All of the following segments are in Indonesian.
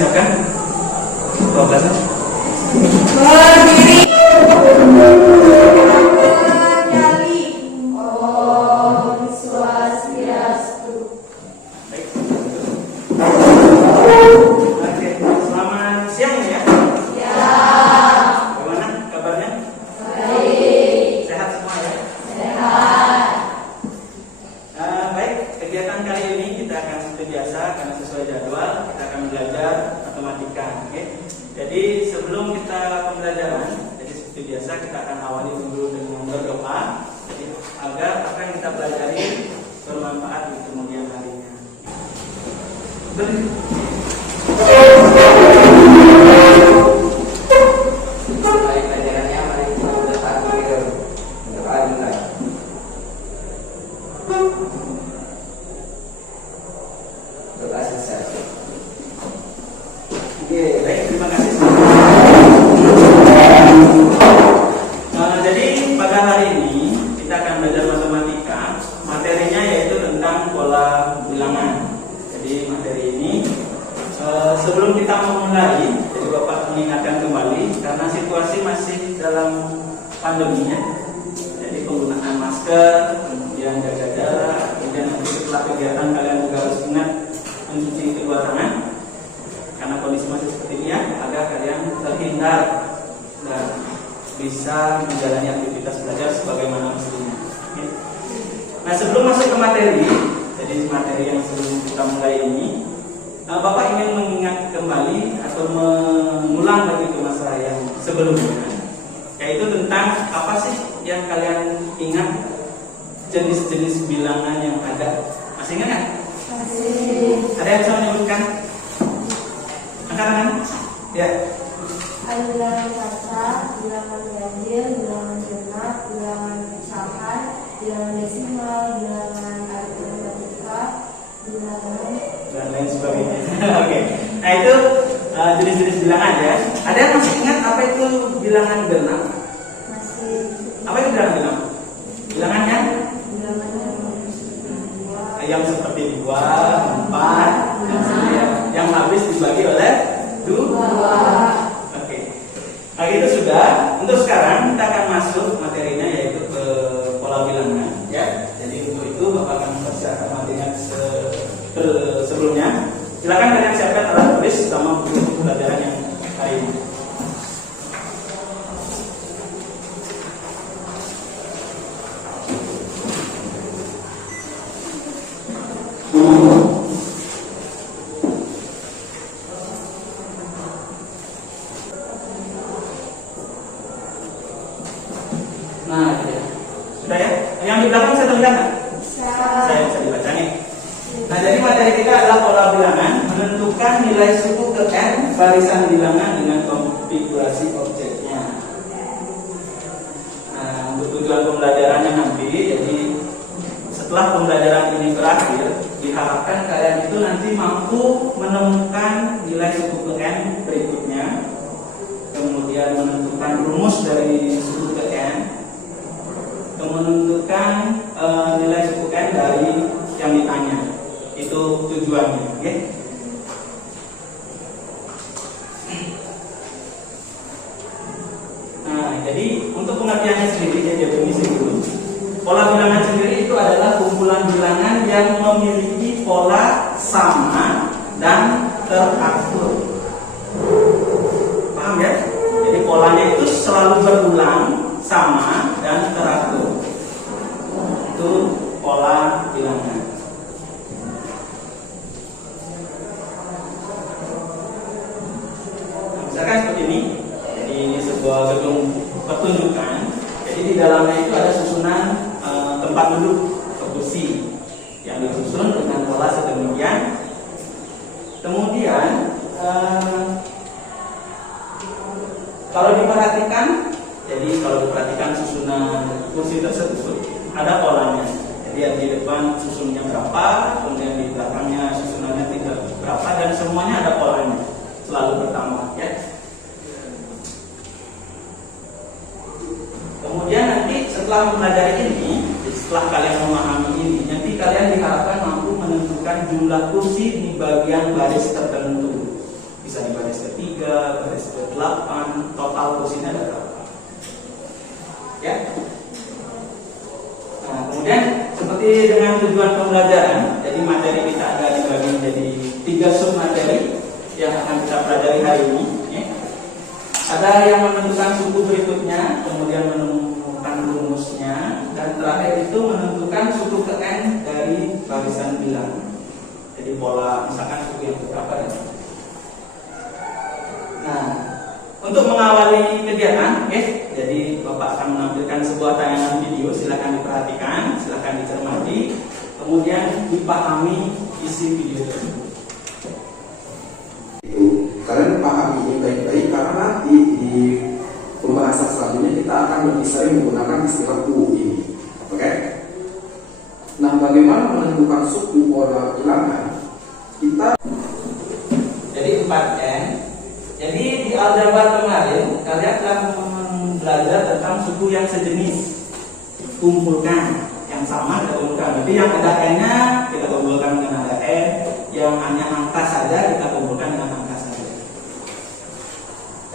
siapkan 12. Berdiri. Jadi sebelum kita pembelajaran, jadi seperti biasa kita akan awali dulu dengan berdoa, jadi agar apa yang kita pelajari bermanfaat di kemudian harinya. Baik pelajarannya, mari kita berdoa dulu. Berdoa dimulai. Doa selesai. Oke, baik, terima kasih. Jadi pada hari ini kita akan belajar matematika. Materinya yaitu tentang pola bilangan. Jadi materi ini sebelum kita memulai, jadi Bapak mengingatkan kembali karena situasi masih dalam pandemi ya. Jadi penggunaan masker, kemudian jaga jarak, kemudian nanti setelah kegiatan kalian juga harus ingat mencuci kedua tangan. Karena kondisi masih seperti ini ya, agar kalian terhindar dan bisa menjalani aktivitas belajar sebagaimana mestinya. Oke. Nah, sebelum masuk ke materi, jadi materi yang sebelum kita mulai ini, Bapak ingin mengingat kembali atau mengulang lagi ke masa yang sebelumnya, yaitu tentang apa sih yang kalian ingat jenis-jenis bilangan yang ada. Masih ingat kan? Masih. Ada yang bisa menyebutkan? Angkat ya. Ada bilangan kata, bilangan ganjil, bilangan genap, bilangan pecahan, bilangan desimal, bilangan aritmatika, bilangan dan lain sebagainya. Oke. Nah itu jenis-jenis bilangan ya. Ada yang masih ingat apa itu bilangan genap? masih. Apa itu bilangan genap? Bilangan yang Bilangan seperti 2, 4, dan 9 yang habis dibagi oleh 2. Oke. Nah itu sudah. Untuk sekarang kita akan masuk materinya yaitu ke pola bilangan ya. Jadi untuk itu Bapak akan mempersiapkan materinya sebelumnya. Silakan kalian siapkan alat tulis sama buku pelajaran yang hari ini. Nah, sudah ya. Yang di belakang saya terlihat nggak? Saya bisa dibaca nih. Nah, jadi materi kita adalah pola bilangan, menentukan nilai suku ke n barisan bilangan dengan konfigurasi objeknya. Nah, untuk tujuan pembelajarannya nanti, jadi setelah pembelajaran ini berakhir, diharapkan kalian itu nanti mampu menemukan nilai suku ke n berikutnya, kemudian menentukan rumus dari suku ke n, menentukan nilai suku n dari yang ditanya. Itu tujuannya, oke? Nah, jadi untuk pengertiannya sendiri, jadi definisi dulu. Pola bilangan sendiri itu adalah kumpulan bilangan yang memiliki pola sama dan teratur. Paham ya? Jadi polanya itu selalu berulang, sama dan teratur. Itu pola bilangan. Nah, misalkan seperti ini. Jadi ini sebuah gedung pertunjukan. Jadi di dalamnya itu ada susunan tempat duduk atau kursi yang disusun dengan pola sedemikian. Kemudian kalau diperhatikan, jadi kalau diperhatikan susunan kursi tersebut ada polanya. Jadi yang di depan susunnya berapa, kemudian di belakangnya susunannya tidak berapa, dan semuanya ada polanya, selalu bertambah ya. Kemudian nanti setelah mempelajari ini, setelah kalian memahami ini, nanti kalian diharapkan mampu menentukan jumlah kursi di bagian baris tertentu. bisa di baris ketiga, baris ke-8, total kursinya ada berapa. Ya. Nah, kemudian seperti dengan tujuan pembelajaran, jadi materi kita ada dibagi menjadi 3 sub materi yang akan kita pelajari hari ini. Ya. Ada yang menentukan suku berikutnya, kemudian menemukan rumusnya, dan terakhir itu menentukan suku ke N dari barisan bilang. Jadi pola misalkan suku yang berapa ya. Nah, untuk mengawali kegiatan, jadi Bapak akan menampilkan sebuah tayangan video, silakan diperhatikan, silakan dicermati, kemudian dipahami isi video tersebut. Kalian pahami ini baik-baik karena nanti di pembahasan selanjutnya kita akan lebih sering menggunakan istilah U ini. Oke? Nah, bagaimana menentukan suku pola bilangan? Kita Jadi 4N. Jadi di aljabar kemarin kalian telah belajar tentang suku yang sejenis. Kumpulkan yang sama kita kumpulkan. Jadi yang ada N-nya kita kumpulkan dengan ada N, yang hanya angka saja kita kumpulkan dengan angka saja.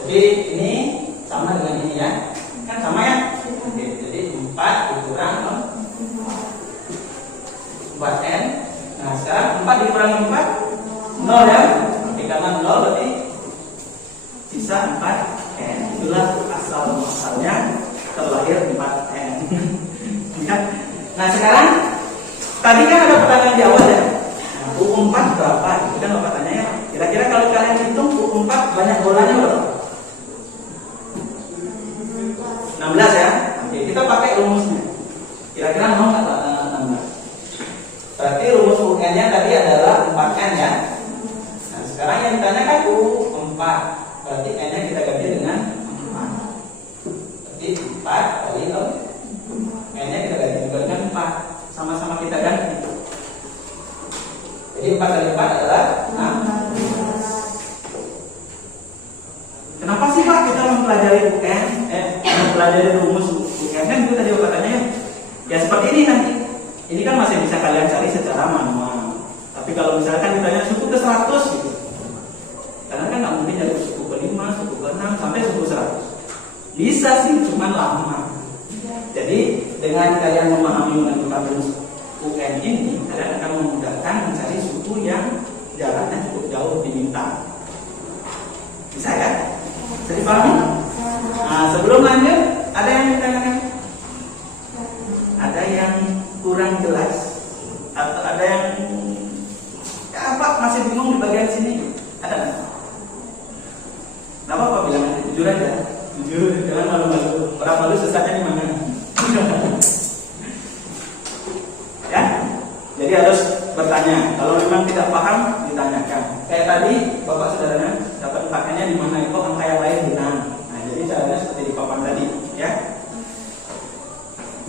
Jadi ini sama dengan ini ya. Kan sama ya? Oke, jadi 4 dikurang 4N. Nah, sekarang 4 dikurangi 4 0 ya. Oke, karena 0 berarti sisa 4N. Itulah asal muasalnya terlahir 4N. Nah, sekarang tadi kan ada pertanyaan di awal ya. Nah, U4 berapa? Itu kan Bapak tanya ya. Kira-kira kalau kalian hitung U4 banyak bolanya berapa? 16 ya. Oke, kita pakai rumusnya. Kira-kira mau nggak 16? Berarti rumus UN-nya tadi adalah 4N ya. Nah, sekarang yang ditanya kan U4. Berarti N-nya kita ganti dengan 4. Berarti 4 kali N-nya kita ganti juga dengan 4. Sama-sama kita ganti. Jadi 4 kali 4 adalah 16. Kenapa sih Pak kita mempelajari UN? Mempelajari rumus UN kan itu tadi Bapak tanya ya. Ya seperti ini nanti. Ini kan masih bisa kalian cari secara manual. Tapi kalau misalkan ditanya suku ke 100 gitu, kalian kan nggak mungkin dari suku ke 5, suku ke 6 sampai suku 100. Bisa sih, cuman lama. Jadi dengan kalian memahami menentukan rumus UN ini, kalian akan memudahkan mencari suku yang jaraknya cukup jauh di bintang. Bisa ya? Bisa dipahami? Nah, sebelum lanjut, ada yang ditanyakan? Ada yang kurang jelas? Atau ada yang ya Pak masih bingung di bagian sini? Ada nggak? Nggak apa-apa bilang aja, jujur aja. Jujur, jangan malu-malu. Orang malu sesatnya di mana? Ya, jadi harus bertanya. Kalau memang tidak paham, ditanyakan. Kayak tadi, Bapak saudaranya dapat pakainya di mana? Kok angka yang lain hilang? Nah, jadi caranya seperti di papan tadi, ya.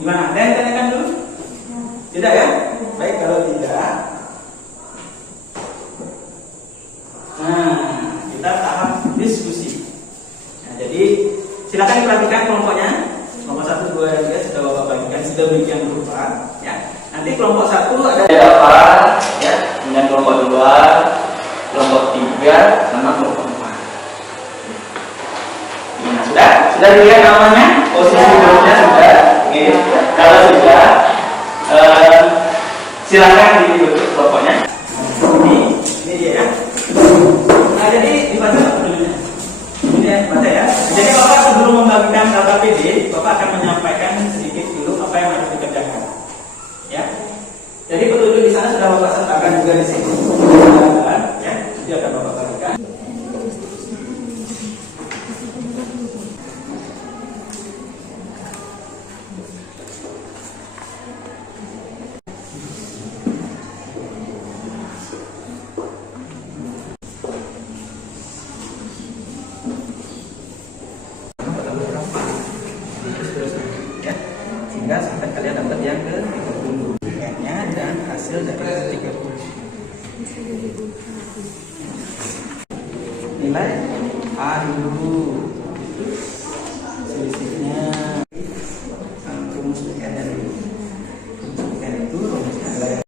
Gimana? Ada yang tanyakan dulu? Tidak ya? Baik, kalau tidak, nah kita tahap diskusi. Nah, jadi silakan diperhatikan kelompoknya. Kelompok 1, 2, dan 3 sudah Bapak bagikan sedemikian rupa. Ya. Nanti kelompok 1 ada apa? Ya, kemudian kelompok 2, kelompok 3, sama kelompok 4. Nah, sudah dilihat namanya, posisi grupnya sudah. Oke. Kalau sudah, silakan dibentuk kelompoknya. Ini dia ya. Nah, jadi dibaca dulunya. Ini ya, baca ya. Jadi Bapak sebelum membagikan data PD, Bapak akan menyampaikan sedikit dulu apa yang harus dikerjakan. Ya. Jadi petunjuk di sana sudah Bapak sertakan juga di sini. Ya, itu akan Bapak bagikan. Sehingga sampai kalian dapat yang ke 30 N-nya dan hasil dari 30. Nilai A dulu selisihnya rumus N dulu. N itu rumusnya adalah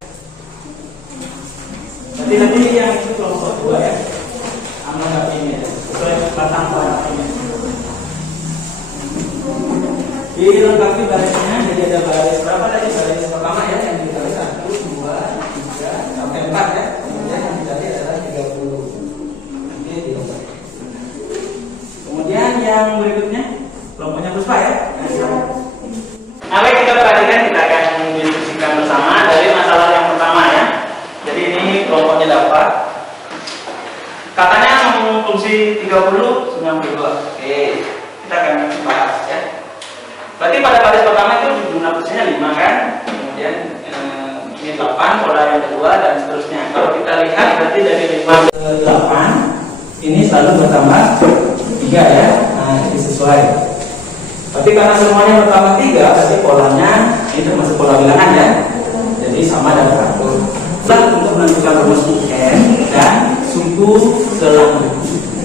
nanti yang itu kelompok 2 ya. Menanggapi dilengkapi barisnya. Jadi ada baris berapa tadi? Baris pertama ya yang ditulis 1, 2, 3 sampai 4 ya. Kemudian yang tadi adalah 30. Nanti dilengkapi. Kemudian yang berikutnya kelompoknya Puspa ya. Nah, baik, kita perhatikan, kita akan diskusikan bersama dari masalah yang pertama ya. Jadi ini kelompoknya dapat. Katanya fungsi 30, 92. Oke, kita akan bahas ya. Berarti pada baris pertama itu jumlah kursinya 5 kan. Kemudian ini 8 pola yang kedua dan seterusnya. Kalau kita lihat berarti dari 5 ke 8 ini selalu bertambah 3 ya. Nah, jadi sesuai. Tapi karena semuanya bertambah 3, berarti polanya ini termasuk pola bilangan ya. Jadi sama dan teratur. Untuk menentukan rumus UN dan suku selanjutnya.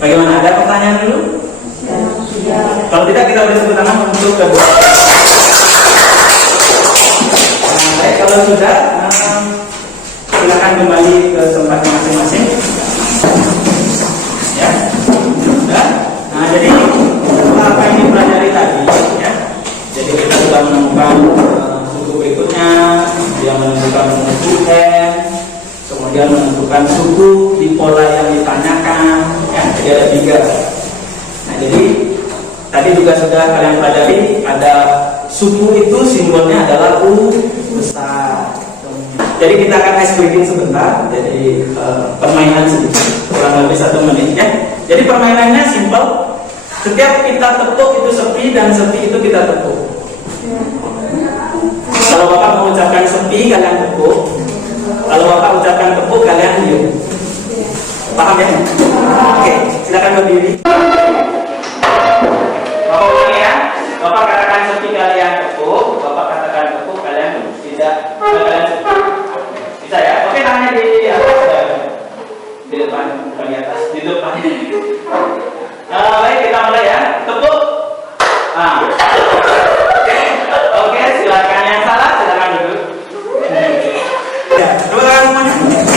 Bagaimana? Ada pertanyaan dulu? Kalau tidak kita beri tepuk tangan untuk kedua. Nah, baik, kalau sudah silakan kembali ke tempatnya masing-masing. Ya, sudah. Nah, jadi setelah apa yang dipelajari tadi, ya. Jadi kita sudah menemukan suku berikutnya, yang menentukan rumus UN, kemudian menentukan suku di pola yang ditanyakan, ya. Jadi ada 3. Nah, jadi tadi juga sudah kalian pelajari ada suku itu simbolnya adalah U besar. Jadi kita akan ice breaking sebentar. Jadi permainan sedikit, kurang lebih 1 menit ya. Jadi permainannya simpel. Setiap kita tepuk itu sepi dan sepi itu kita tepuk. Kalau Bapak mengucapkan sepi, kalian tepuk. Kalau Bapak ucapkan tepuk, kalian diam. Paham ya? Oke, silakan berdiri. Bapak ulangi ya. Bapak katakan sepi, kalian tepuk. Bapak katakan tepuk, kalian tidak. Kalian tepuk. Bisa ya? Oke, tangannya di atas. Di depan, bukan di atas. Di depan. Baik, kita mulai ya. Tepuk. Nah. Oke, silakan. Yang salah silakan duduk. Ya, terima kasih semuanya.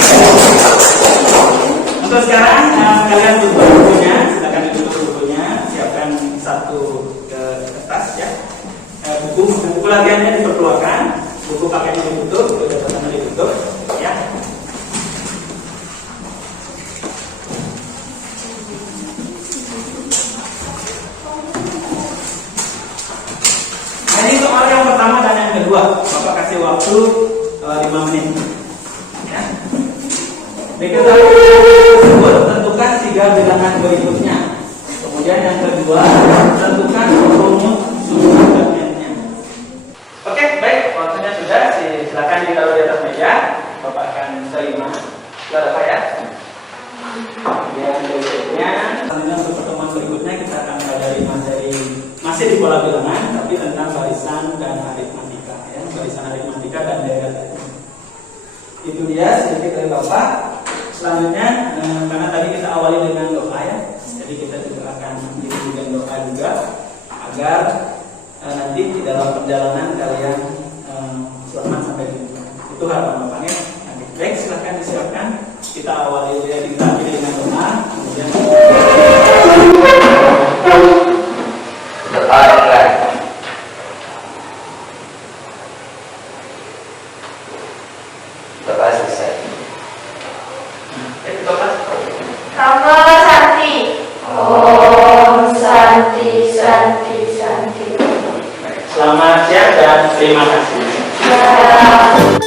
Untuk sekarang kalian tutup bukunya, silakan ditutup bukunya, siapkan 1 kertas ya. Buku latihannya diperkeluarkan, buku pakainya ditutup, buku catatannya ditutup, ya. Nah, ini soal yang pertama dan yang kedua. Bapak kasih waktu 5 menit. Ya. Diketahui tersebut, tentukan 3 bilangan berikutnya. Kemudian yang kedua, tentukan rumus suplemennya. Oke, baik. Waktunya sudah. Silakan ditaruh di atas meja. Bapak akan terima. Sudah Pak ya. Yang berikutnya. Selanjutnya untuk pertemuan berikutnya kita akan pelajari materi masih di pola bilangan, tapi tentang barisan dan aritmatika, ya. Barisan aritmatika dan deret. Itu dia sedikit dari Bapak. Selanjutnya, karena tadi kita awali dengan doa ya, jadi kita juga akan dengan doa juga agar nanti di dalam perjalanan kalian selamat sampai tujuan. Itu harapan Bapak ya. Baik, silahkan disiapkan. Kita awali kita akhiri dengan doa, kemudian Bapak selesai. Nama Santi. Om Santi, Santi, Santi. Selamat siang dan terima kasih. Ya.